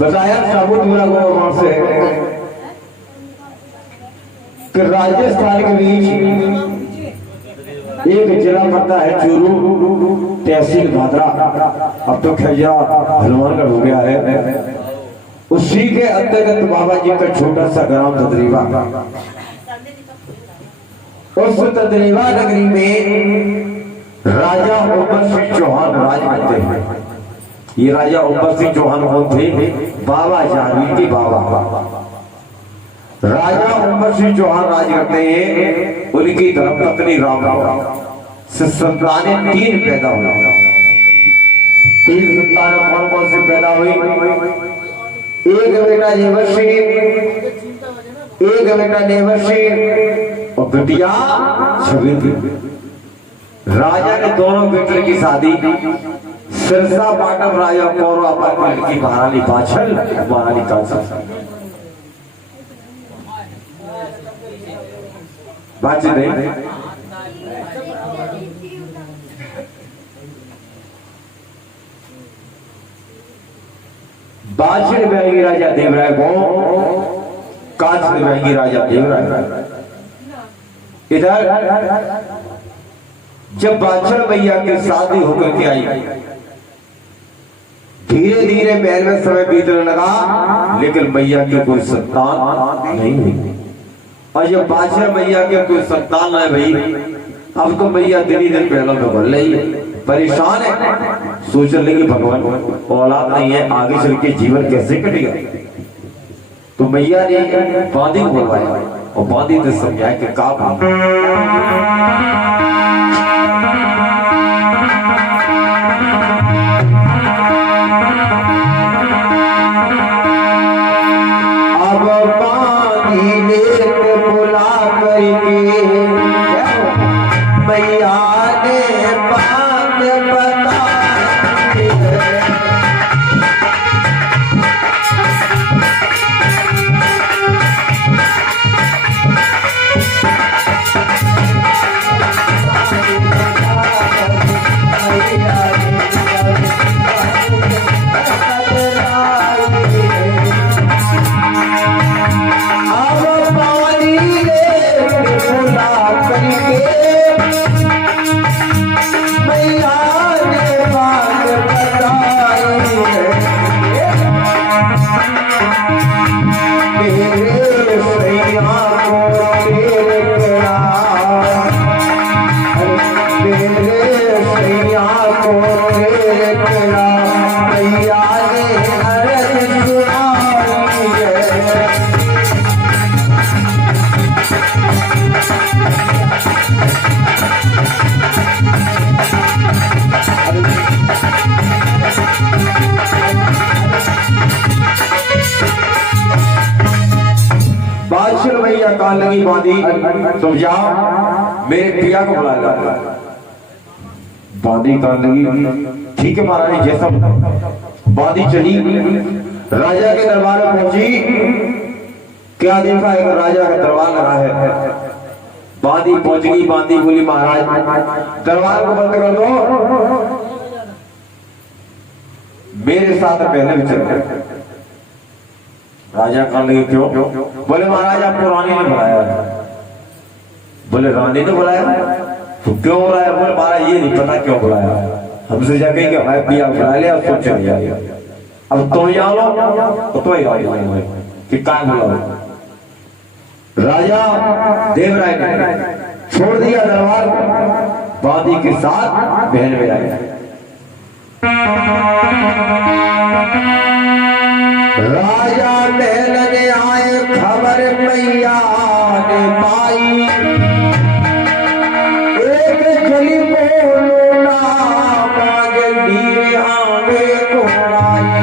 बताया साबुतपुरा को वहां से कि राजस्थान के बीच एक जिला पड़ता है चूरू, तहसील भादरा, अब तो खैजा हनुमानगढ़ हो गया है। उसी के अंतर्गत बाबा जी का छोटा सा ग्राम तदरीवा। उस तदरीवा नगरी में राजा उमर सिंह चौहान राज करते हैं। ये राजा उमर सिंह चौहान कौन थे? बाबा जागीर के बाबा। राजा उमर सिंह चौहान राज करते हैं। उनकी धर्मपत्नी रामराव से संतानें 3 पैदा हुई। 3 संतानें कौन कौन से पैदा हुई? एक बेटा नेवर सिंह, एक बेटा नेवर सिंह और बिटिया छबीर। राजा ने दोनों बेटों की शादी सिरसा पाटम राजा कौरवा पर लड़की महारानी बाछल, महारानी कांसा। बात नहीं बाछल बहगी राजा देवराय को, कांच बहगी राजा देवराय। इधर जब बाछल मैया की शादी होकर के आई, धीरे धीरे महल में समय बीतने लगा, लेकिन मैया की कोई संतान नहीं हुई। और जब बादशाह मैया के कोई संतान है भाई, अब तो मैया दिन ही दिन पहला तो बढ़ रही है, परेशान है, सोच रहे कि भगवान औलाद नहीं है, आगे चल के जीवन कैसे कटेगा। तो मैया ने बांदी को बुलवाया और बांदी ने समझाया कि का कान लगी बांधी, तुम जाओ मेरे पिया को बुला ला। बांधी कान लगी, ठीक है महारानी जैसा। बांधी चली, राजा के दरबार में पहुंची। क्या देखा है? राजा का दरबार लगा है। बांधी पहुंच गई, बांधी बोली महाराज दरबार को बंद कर दो, मेरे साथ पहले भी चल। राजा कहने लगे क्यों? बोले महाराज आपको रानी ने बुलाया। बोले रानी ने बुलाया तो क्यों बुलाया? बोले महाराज ये नहीं पता क्यों बुलाया, हमसे जाके कि भाई पिया बुला लिया, सोच चल गया। अब तुम यहाँ लो तो ही कि क्या बुलाओ। राजा देवराय ने छोड़ दिया दरबार, बांदी के साथ बहन में आया। राजा महल ने आए, खबर मैया ने पाई। एक जली बोलो ना मांग दिए हमें कोराई।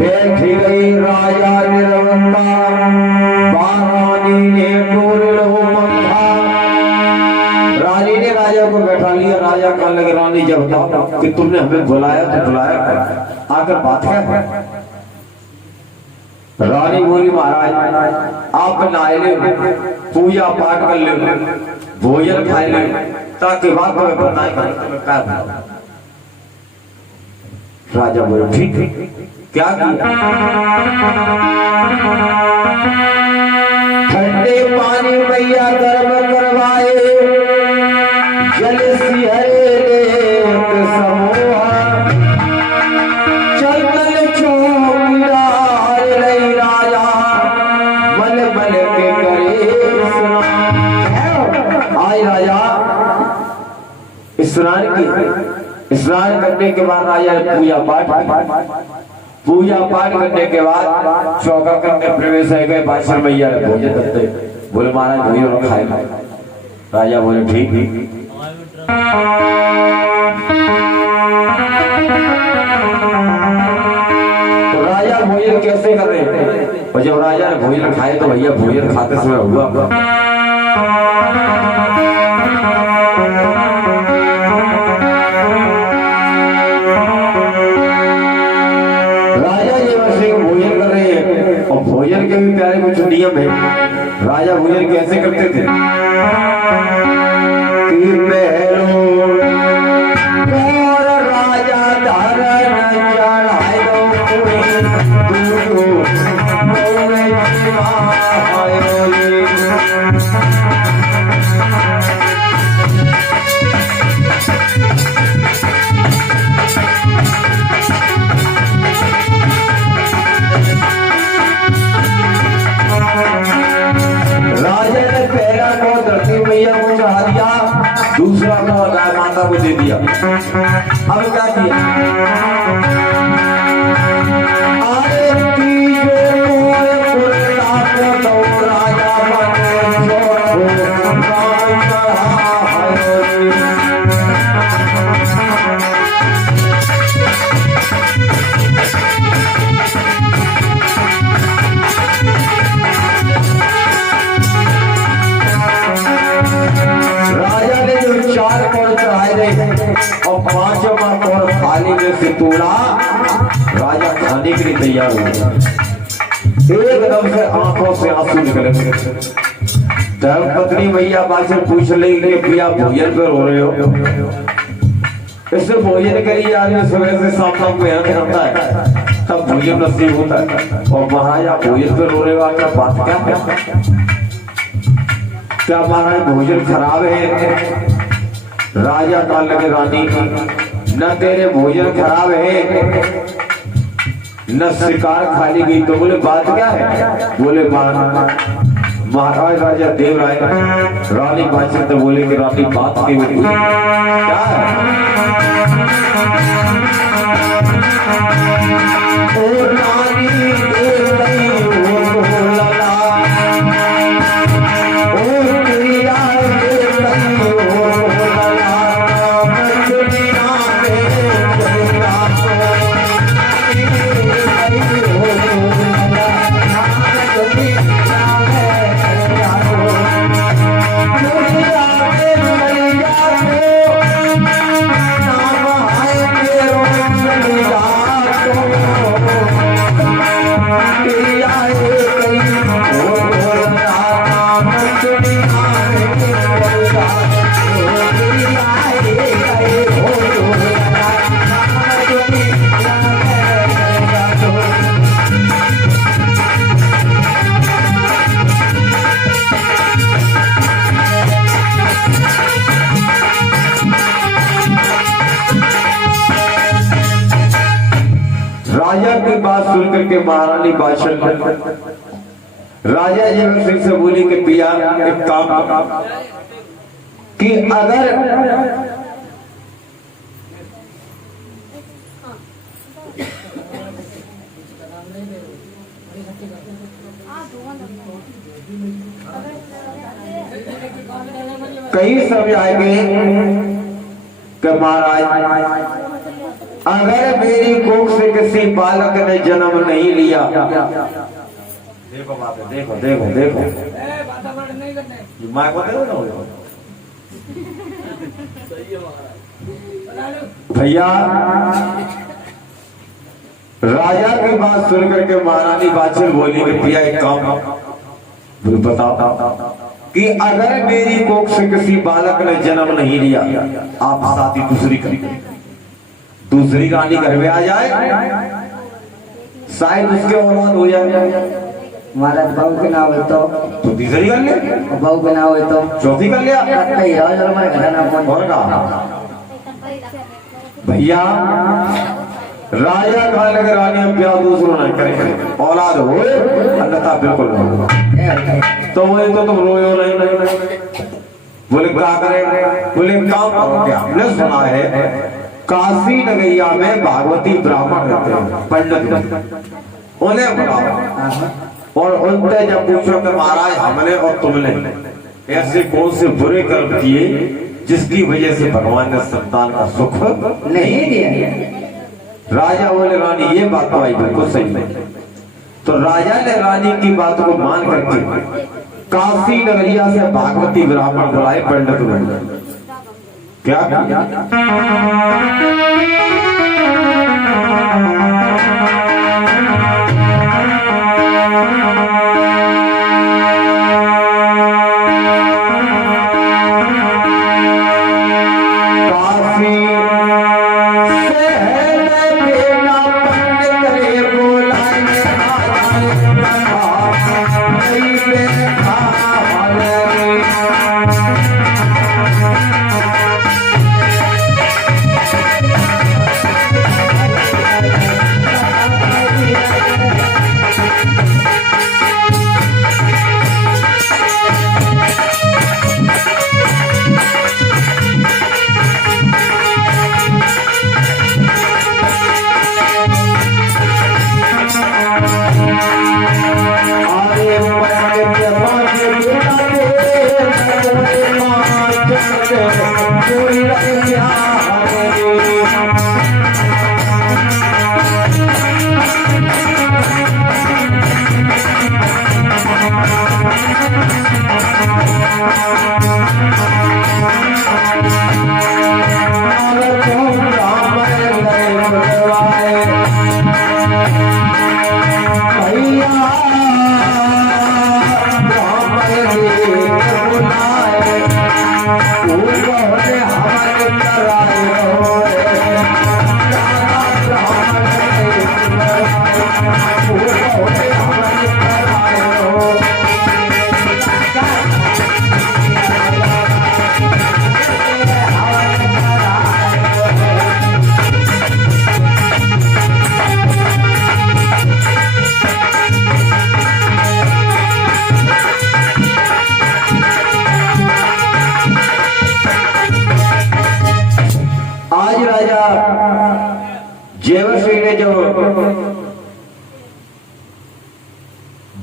बैठी गई राजा निरंता, रानी ने बोलो पंखा। रानी ने राजा को बैठा लिया। राजा कहने लगे रानी जब बताओ कि तुमने हमें बुलाया तो बुलाया आकर बात है। रानी बोली महाराज आप नहाए ले, पूजा पाठ कर ले, भोजन खाए ले, ताकि बात तुम्हें बताए क्या। राजा बोले ठीक है, क्या किया? ठंडे पानी मैया गर्म करवाए, जल सिहरे समोहा, चंदन चौकीरा रही राजा, मल मल के करे आए राजा। स्नान करने के बाद राजा ने पूजा पाठ करने के बाद चौका करके प्रवेश है गए। बादशाह मैया ने भोजन करते बोले महाराज भोजन खाएगा। राजा बोले ठीक। तो राजा भोजन कैसे कर रहे थे? और जब राजा ने भोजन खाए तो भैया भोजन खाते समय हुआ भोजन के भी प्यारे कुछ नियम है। राजा भोजन कैसे करते थे कि पहलो और राजा धरन चढ़ायो दूसरा को गाय माता को दे दिया। अब क्या किया? अरे राजा ने जो 4 कौड़ चढ़ाए थे और 5वां कौड़ थाली में से तोड़ा, राजा खाने के लिए तैयार हो गया। एकदम से आंखों से आंसू निकले। धर्मपत्नी मैया बादशाह पूछ रही कि भैया भोजन पर रो रहे हो? इससे भोजन करी आदमी सुबह से शाम तक मेहनत करता है तब भोजन नसीब होता है, और महाराजा भोजन पर रो रहे हो? आपका बात क्या है? क्या महाराज भोजन खराब है? राजा का लगे रानी न तेरे भोजन खराब है न शिकार खाली गई। तो बोले बात क्या है? बोले महाराज राजा देव राय रानी बादशाह तो बोले कि रानी बात की क्या है? ओ रानी राजा की बात सुनकर के महारानी बादशाह राजा जी फिर से बोली कि पिया एक काम कि अगर कई सब आएंगे कि महाराज अगर मेरी कोख से किसी बालक ने जन्म नहीं लिया, देखो बात है, देखो देखो देखो भैया राजा की बात सुनकर के महारानी बादशाह बोली कि भैया एक काम बताओ कि अगर मेरी कोख से किसी बालक ने जन्म नहीं लिया, आप शादी दूसरी करेंगे। दूसरी रानी घर में आ जाए, शायद उसके औलाद हो जाए। महाराज बहू के ना हो तो तीसरी कर ले, बहू के ना हो तो चौथी कर लिया। हमारे घर ना और कहा भैया राजा कहा लगे रानी ब्याह दूसरों नहीं करे, औलाद हो अन्यथा बिल्कुल नहीं। तो वही तो तुम रोयो नहीं। बोले क्या करें? बोले काम करो। क्या हमने सुना है काशी नगैया में भागवती ब्राह्मण रहते हैं, पंडित, उन्हें बुलाओ और उनसे जब पूछो कि महाराज हमने और तुमने ऐसे कौन से बुरे कर्म किए जिसकी वजह से भगवान ने संतान का सुख नहीं दिया। राजा बोले रानी ये बात तो आई बिल्कुल सही नहीं। तो राजा ने रानी की बात को मान करके काशी नगरिया से भागवती ब्राह्मण बुलाए, पंडित बुलाए। क्या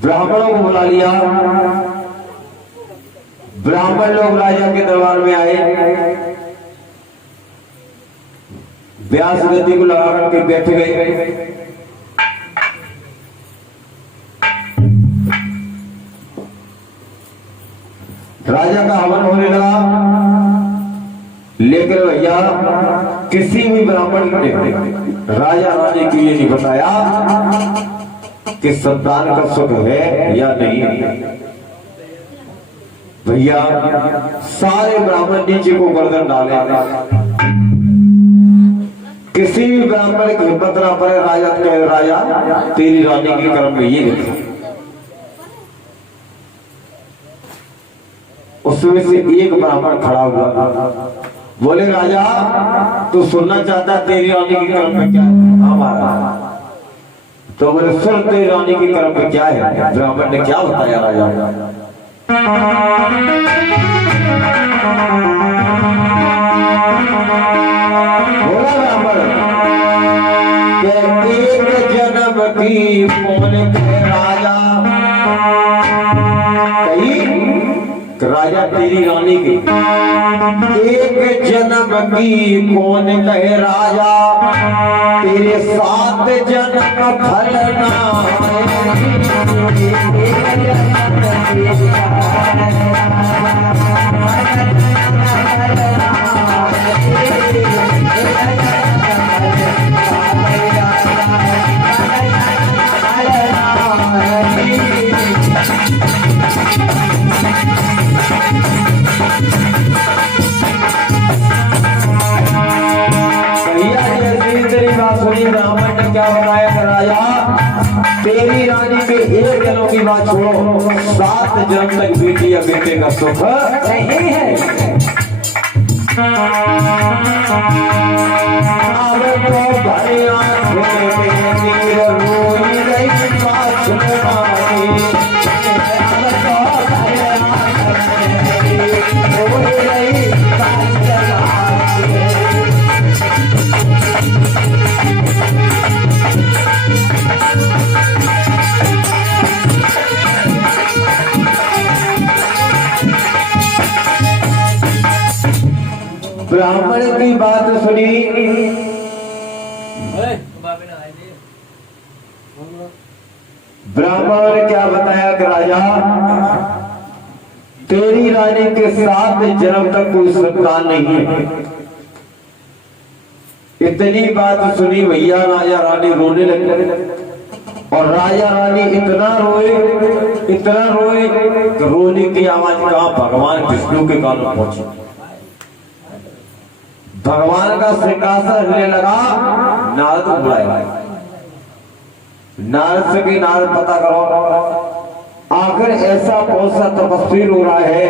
ब्राह्मणों को बुला लिया। ब्राह्मण लोग राजा के दरबार में आए, व्यास गद्दी को लगा करके बैठ गए। राजा का हवन होने लगा, लेकिन भैया किसी भी ब्राह्मण ने राजा रानी के लिए नहीं बताया कि संतान का सुख है या नहीं। भैया सारे ब्राह्मण नीचे को गर्दन डाले, किसी भी ब्राह्मण की हिम्मत ना पड़े। राजा कहे राजा तेरी रानी के कर्म में ये लिखा। उसमें से एक ब्राह्मण खड़ा हुआ, बोले राजा तू सुनना चाहता है तेरी रानी के कर्म में क्या है? हमारा तो बोले सुन तेरी रानी के कर्म में क्या है? ब्राह्मण ने क्या बताया राजा? बोला ब्राह्मण कि एक जन्म की कौन है राजा, राजा तेरी रानी की एक जन्म की कौन कहे राजा, तेरे 7 जन्म फलना भैया जैसी सुनी ब्राह्मण ने क्या बताया कि राजा तेरी रानी के एक जन्म की बात छोड़ो, 7 जन्म तक बेटी या बेटे का सुख नहीं है। अब तो भरे आंखों में नीर रोई रही बात सुनाई। अब तो भरे आंखों में रोई रही बात सुनाई। ब्राह्मण की बात सुनी, ब्राह्मण ने क्या बताया कि राजा तेरी रानी के 7 जन्म तक कोई संतान नहीं है। इतनी बात सुनी भैया राजा रानी रोने लगे, और राजा रानी इतना रोए कि रोने की आवाज कहां भगवान विष्णु के कान में पहुंची। भगवान का सिंहासन हिलने लगा, नारद को बुलाया। नारद से कि नारद पता करो आखिर ऐसा कौन सा तपस्वी रो रहा है।